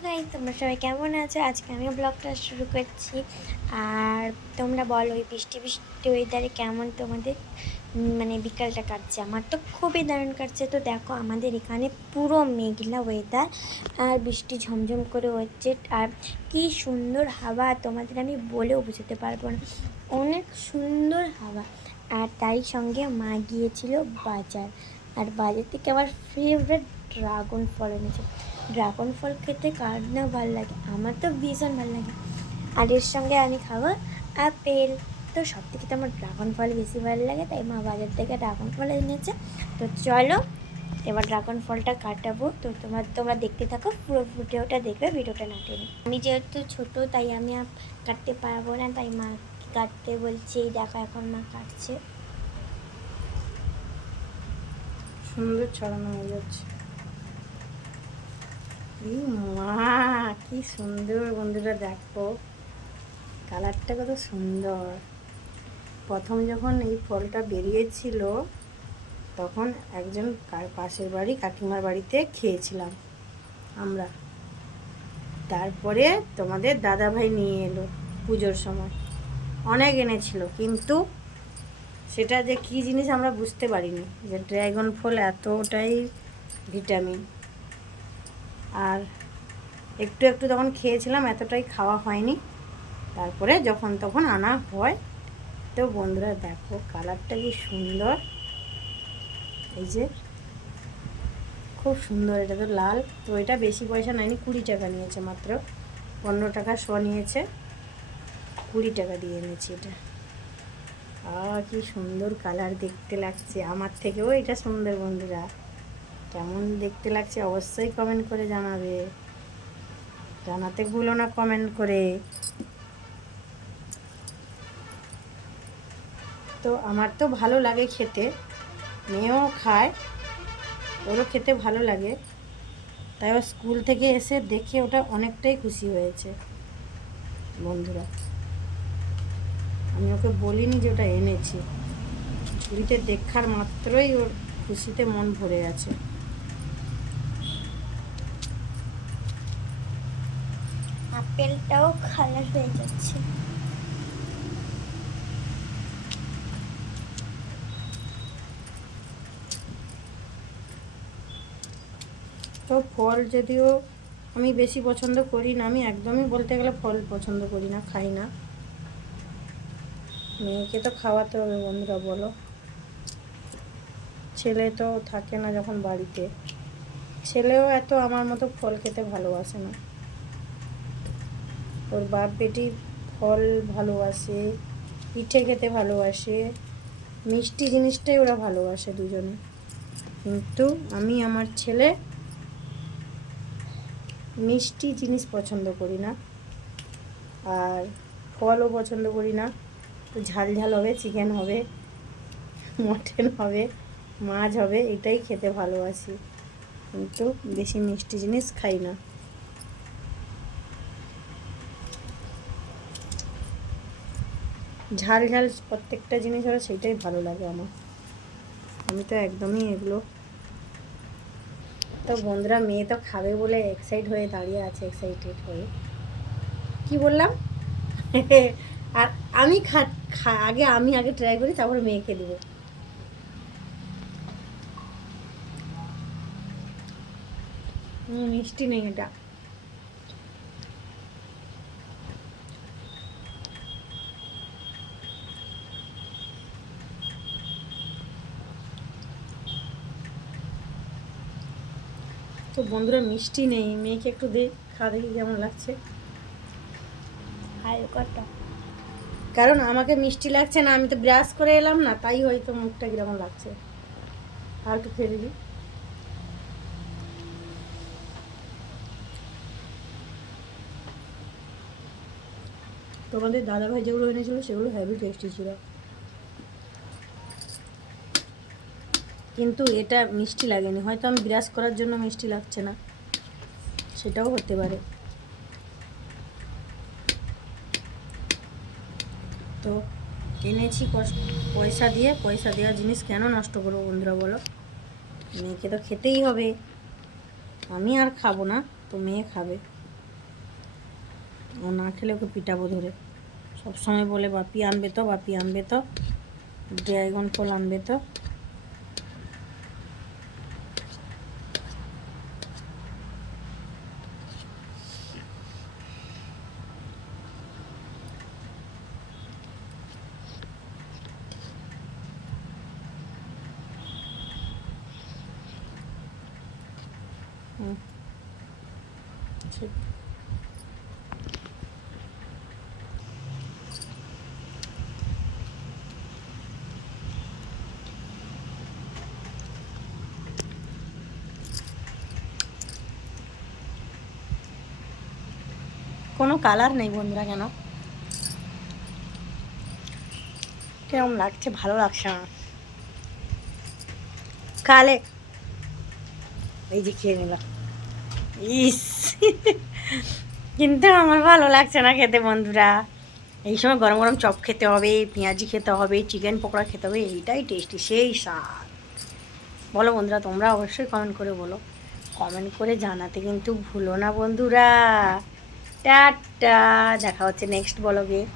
গাই তোমরা সবাই কেমন আছো? আজকে আমি ব্লগটা শুরু করছি। আর তোমরা বলো ওই বৃষ্টি বৃষ্টি ওয়েদারে কেমন তোমাদের? মানে বিকালটা কাটছে? আমার তো খুবই দারুণ কাটছে। তো দেখো, আমাদের এখানে পুরো মেঘলা ওয়েদার আর বৃষ্টি ঝমঝম করে হচ্ছে। আর কি সুন্দর হাওয়া, তোমাদের আমি বলেও বোঝাতে পারব না। অনেক সুন্দর হাওয়া। আর তাই সঙ্গে মা গিয়েছিল বাজার। আর বাজার থেকে আমার ফেভারিট ড্রাগন ফল এনেছে। ড্রাগন ফল খেতে কার না ভালো লাগে? আমার তো ভীষণ ভালো লাগে। আর এর সঙ্গে আমি খাব আপেল। তো সব থেকে তো আমার ড্রাগন ফল বেশি ভালো লাগে, তাই মা বাজার থেকে ড্রাগন ফল এনেছে। তো চলো, এবার ড্রাগন ফলটা কাটাবো। তো তোমার, তোমরা দেখতে থাকো, পুরো ভিডিওটা দেখবে, ভিডিওটা না টেনে। আমি যেহেতু ছোট, তাই আমি কাটতে পারব না, তাই মা কাটতে বলছে, এই দেখো এখন মা কাটছে। সুন্দর ছড়ানো হয়ে যাচ্ছে। মা, কি সুন্দর বন্ধুরা, দেখো। কালারটা কত সুন্দর। প্রথম যখন এই ফলটা বেরিয়েছিল, তখন একজন পাশের বাড়ি, কাকিমার বাড়িতে খেয়েছিলাম আমরা। তারপরে তোমাদের দাদাভাই নিয়ে এলো পুজোর সময়। অনেক এনেছিল, কিন্তু সেটা যে কী জিনিস আমরা বুঝতে পারিনি যে ড্রাগন ফল এতটাই ভিটামিন। আর একটু একটু তখন খেয়েছিলাম, এতটাই খাওয়া হয়নি। তারপরে যখন তখন আনা হয়। তো বন্ধুরা, দেখো কালারটা কি সুন্দর। এই যে খুব সুন্দর, এটা তো লাল। তো এটা বেশি পয়সা নেয়নি, কুড়ি টাকা নিয়েছে মাত্র। পনেরো টাকা শ নিয়েছে। কুড়ি টাকা দিয়ে এনেছি এটা। আহ, কি সুন্দর কালার দেখতে লাগছে। আমার থেকেও এটা সুন্দর বন্ধুরা। কেমন দেখতে লাগছে অবশ্যই কমেন্ট করে জানাবে। জানাতে ভুলো না কমেন্ট করে। তো আমার তো ভালো লাগে খেতে। মেয়েও খায়, ওরও খেতে ভালো লাগে। তাই স্কুল থেকে এসে দেখে ওটা অনেকটাই খুশি হয়েছে। বন্ধুরা, আমি ওকে বলিনি যে ওটা এনেছি। ঝুড়িতে দেখার মাত্রই ওর খুশিতে মন ভরে গেছে। আপেলটাও কালার হয়ে যাচ্ছে। তো ফল যদিও আমি বেশি পছন্দ করি না, আমি একদমই বলতে গেলে ফল পছন্দ করি না, খাই না। মেয়েকে তো খাওয়াতে হবে বন্ধুরা, বলো। ছেলে তো থাকে না যখন বাড়িতে। ছেলেও এত আমার মতো ফল খেতে ভালোবাসে না। ওর বাপ বেটি ফল ভালোবাসে, পিঠে খেতে ভালোবাসে, মিষ্টি জিনিসটাই ওরা ভালোবাসে দুজনে। কিন্তু আমি আমার ছেলে মিষ্টি জিনিস পছন্দ করি না, আর ফলও পছন্দ করি না। তো ঝাল ঝাল হবে, চিকেন হবে, মটন হবে, মাছ হবে, এটাই খেতে ভালোবাসি। কিন্তু বেশি মিষ্টি জিনিস খাই না। ঝাল ঝাল প্রত্যেকটা জিনিস হবে সেটাই ভালো লাগে আমার। আমি তো একদমই এগুলো তো বন্ধুরা, মেয়ে তো খাবে বলে এক্সাইট হয়ে দাঁড়িয়ে আছে এক্সাইটেড হয়ে। কি বললাম? আর আমি খা আগে আমি, আগে ট্রাই করি, তারপরে মেয়েকে দেবো। মিষ্টি নেই এটা। তো বন্ধুরা মিষ্টি নেই মেয়েকে একটু দে খা দেখি কেমন লাগছে। কারণ আমাকে মিষ্টি লাগছে না আমি তো ব্রাশ করে এলাম না তাই হয়তো মুখটা কীরকম লাগছে। আর একটু খেয়ে দিবি তোমাদের দাদাভাই যেগুলো এনেছিল সেগুলো হেভি টেস্টি ছিল। কিন্তু এটা মিষ্টি লাগেনি। হয়তো আমি বিরাজ করার জন্য মিষ্টি লাগছে না। সেটাও হতে পারে। তো এনেছি পয়সা দিয়ে, পয়সা দেওয়া জিনিস কেন নষ্ট করব বন্ধুরা বলো? মেয়েকে তো খেতেই হবে। আমি আর খাব না, তো মেয়ে খাবে। ও না খেলে ওকে পিটাবো ধরে। সবসময় বলে, বাপি আনবে তো, বাপি আনবে তো। ড্রাগন ফল আনবে তো। ঠিক কোনো কালার নেই বন্ধুরা কেন? কেরম লাগছে? ভালো লাগছে না। কালে এই যে খেয়ে নিলাম। ইস। কিন্তু আমার ভালো লাগছে না খেতে, বন্ধুরা। এই সময় গরম গরম চপ খেতে হবে, পেঁয়াজি খেতে হবে, চিকেন পকোড়া খেতে হবে, এইটাই টেস্টি সেই স্বাদ। বলো বন্ধুরা, তোমরা অবশ্যই কমেন্ট করে বলো। কমেন্ট করে জানাতে কিন্তু ভুলো না, বন্ধুরা। টাটা, দেখা হচ্ছে নেক্সট ব্লগে